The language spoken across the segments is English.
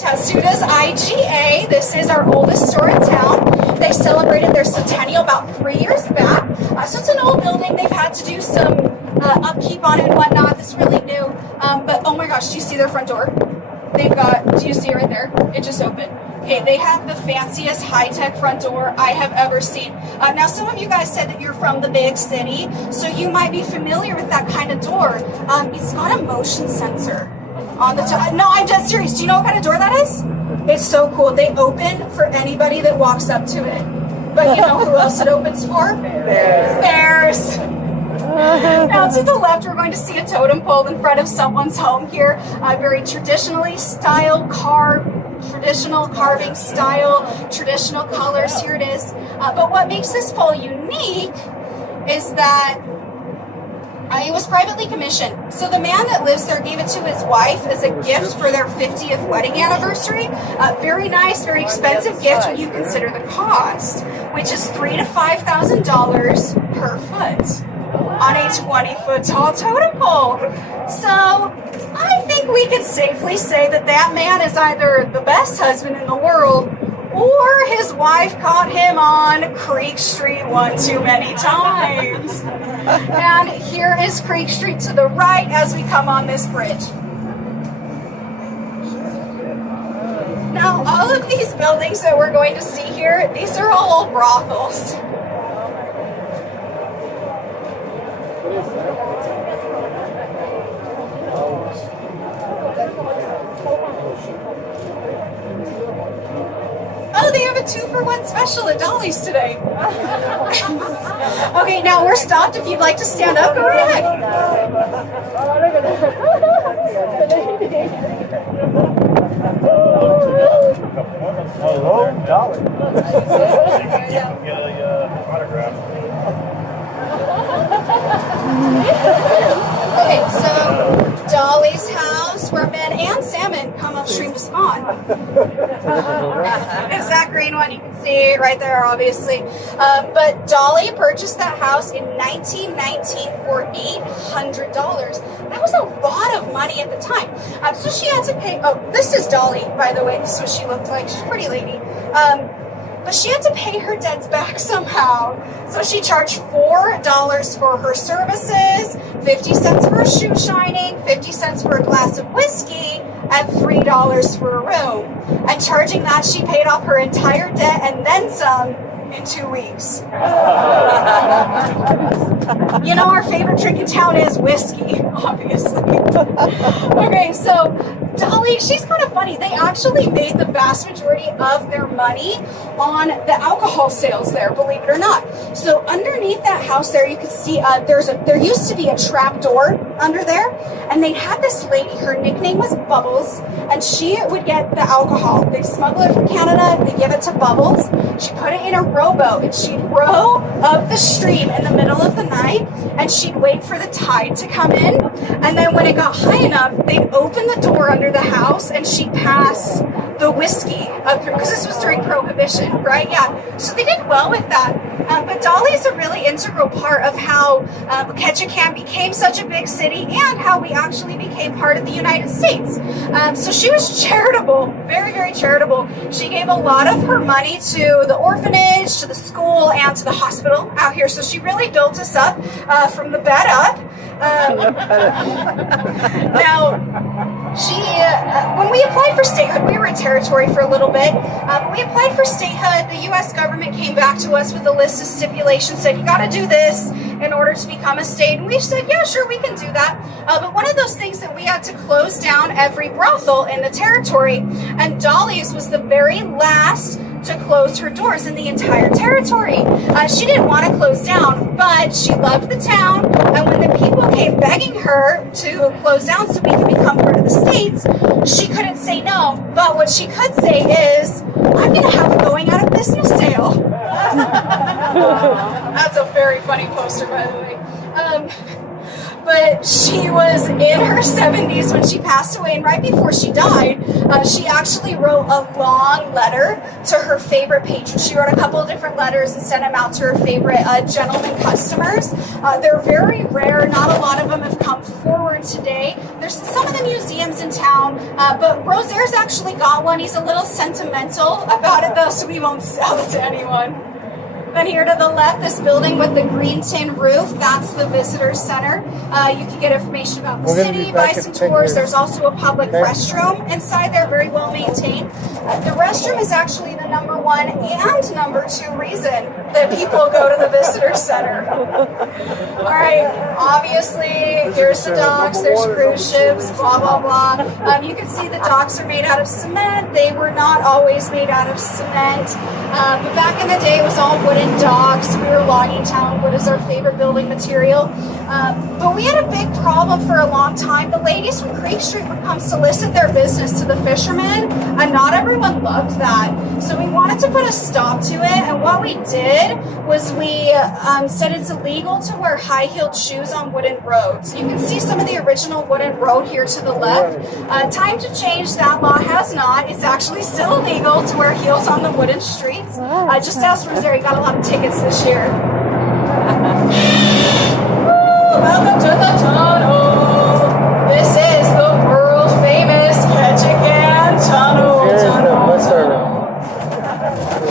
So does IGA. This is our oldest store in town. They celebrated their centennial about 3 years back. So it's an old building. They've had to do some upkeep on it and whatnot. It's really new. But oh my gosh, do you see their front door? They've got, do you see it right there? It just opened. Okay, they have the fanciest high-tech front door I have ever seen. Now, some of you guys said that you're from the big city, so you might be familiar with that kind of door. It's got a motion sensor on the top. No, I'm dead serious. Do you know what kind of door that is? It's so cool. They open for anybody that walks up to it. But you know who else it opens for? Bears. Now to the left, we're going to see a totem pole in front of someone's home here. Very traditionally styled traditional carving style, traditional colors. Here it is. But what makes this pole unique is that it was privately commissioned. So the man that lives there gave it to his wife as a gift for their 50th wedding anniversary. Very nice, very expensive gift when you consider the cost, which is $3,000 to $5,000 per foot on a 20-foot tall totem pole. So I think we could safely say that that man is either the best husband in the world or his wife caught him on Creek Street one too many times. And here is Creek Street to the right as we come on this bridge. Now, all of these buildings that we're going to see here, these are all old brothels. Oh, they have a 2-for-1 special at Dolly's today. Okay, now we're stopped. If you'd like to stand up, go right ahead. Hello, Dolly. Get an autograph. Okay, so Dolly's house, where men and salmon come upstream to spawn. It's that green one, you can see right there, obviously. But Dolly purchased that house in 1919 for $800. That was a lot of money at the time. So she had to pay. Oh, this is Dolly, by the way. This is what she looked like. She's a pretty lady. But she had to pay her debts back somehow. So she charged $4 for her services, 50 cents for a shoe shining, 50 cents for a glass of whiskey, and $3 for a room. And charging that, she paid off her entire debt and then some in 2 weeks. You know, our favorite drink in town is whiskey, obviously. Okay, so Dolly, she's kind of funny. They actually made the vast majority of their money on the alcohol sales there, believe it or not. So underneath that house there, you can see there used to be a trap door under there, and they had this lady. Her nickname was Bubbles, and she would get the alcohol. They'd smuggle it from Canada. They give it to Bubbles. She'd put it in a rowboat, and she'd row up the stream in the middle of the night, and she'd wait for the tide to come in. And then when it got high enough, they'd open the door under the house, and she'd pass the whiskey up through, because this was during Prohibition, right? Yeah. So they did well with that. But Dolly is a really integral part of how Ketchikan became such a big city and how we actually became part of the United States. So she was charitable, very, very charitable. She gave a lot of her money to the orphanage, to the school, and to the hospital out here. So she really built us up from the bed up. Now, when we applied for statehood, we were a territory for a little bit. We applied for statehood. The U.S. government came back to us with a list of stipulations, said you got to do this in order to become a state. And we said, yeah, sure, we can do that. But one of those things that we had to close down every brothel in the territory, and Dolly's was the very last to close her doors in the entire territory. She didn't want to close down, but she loved the town, and when the people came begging her to close down so we could become part of the states, she couldn't say no. But what she could say is, I'm going to have a going out of business sale. That's a very funny poster, by the way. but she was in her 70s when she passed away, and right before she died, she actually wrote a long letter to her favorite patrons. She wrote a couple of different letters and sent them out to her favorite gentleman customers. They're very rare. Not a lot of them have come forward today. There's some of the museums in town, but Rosaire's actually got one. He's a little sentimental about it, though, so we won't sell it to anyone. Then here to the left, this building with the green tin roof, that's the visitor center. You can get information about the city, buy some tours. There's also a public restroom inside there, very well maintained. The restroom is actually the number one and number two reason that people go to the visitor center. All right, obviously, here's the docks, there's cruise ships, blah, blah, blah. You can see the docks are made out of cement. They were not always made out of cement. But back in the day, it was all wooden docks. We were logging town. Wood is our favorite building material. But we had a big problem for a long time. The ladies from Creek Street would come solicit their business to the fishermen, and not everyone loved that. So we wanted to put a stop to it, and what we did was we said it's illegal to wear high-heeled shoes on wooden roads. You can see some of the original wooden road here to the left. Time to change that law has not. It's actually still illegal to wear heels on the wooden streets. Just ask Rosaire, got a lot of tickets this year. Welcome to the tunnel. This is the world famous Ketchikan Tunnel.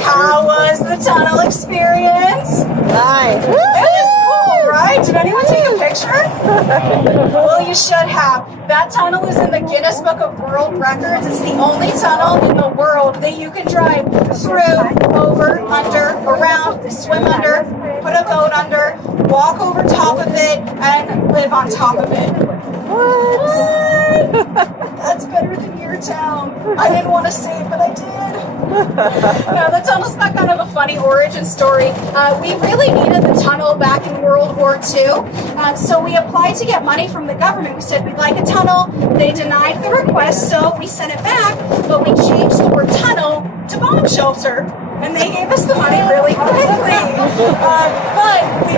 How was the tunnel experience? Nice. It was cool, right? Did anyone take a picture? Well, you should have. That tunnel is in the Guinness Book of World Records. It's the only tunnel in the world that you can drive through, over, under, around, swim under, put a boat under, walk over top of it, and live on top of it. What? That's better than your town. I didn't want to say it, but I did. Now, the tunnel's got kind of a funny origin story. We really needed the tunnel back in World War II, so we applied to get money from the government. We said we'd like a tunnel. They denied the request, so we sent it back, but we changed the word tunnel to bomb shelter, and they gave us the money really quickly. But we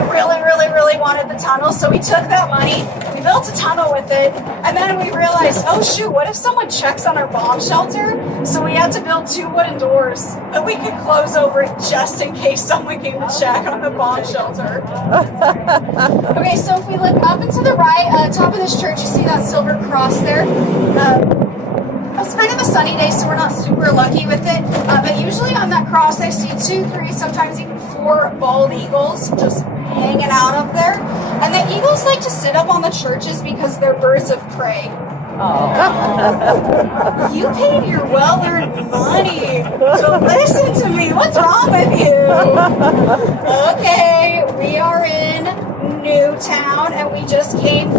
really wanted the tunnel, so we took that money, we built a tunnel with it, and then we realized, oh shoot, what if someone checks on our bomb shelter? So we had to build 2 wooden doors that we could close over it just in case someone came to check on the bomb shelter. Okay, so if we look up and to the right, top of this church, you see that silver cross there. It's kind of a sunny day, so we're not super lucky with it. But usually on that cross, I see 2, 3, sometimes even 4 bald eagles just hanging out up there. And the eagles like to sit up on the churches because they're birds of prey. Oh. You paid your well-earned money to listen to me. What's wrong with you? Okay, we are in Newtown, and we just came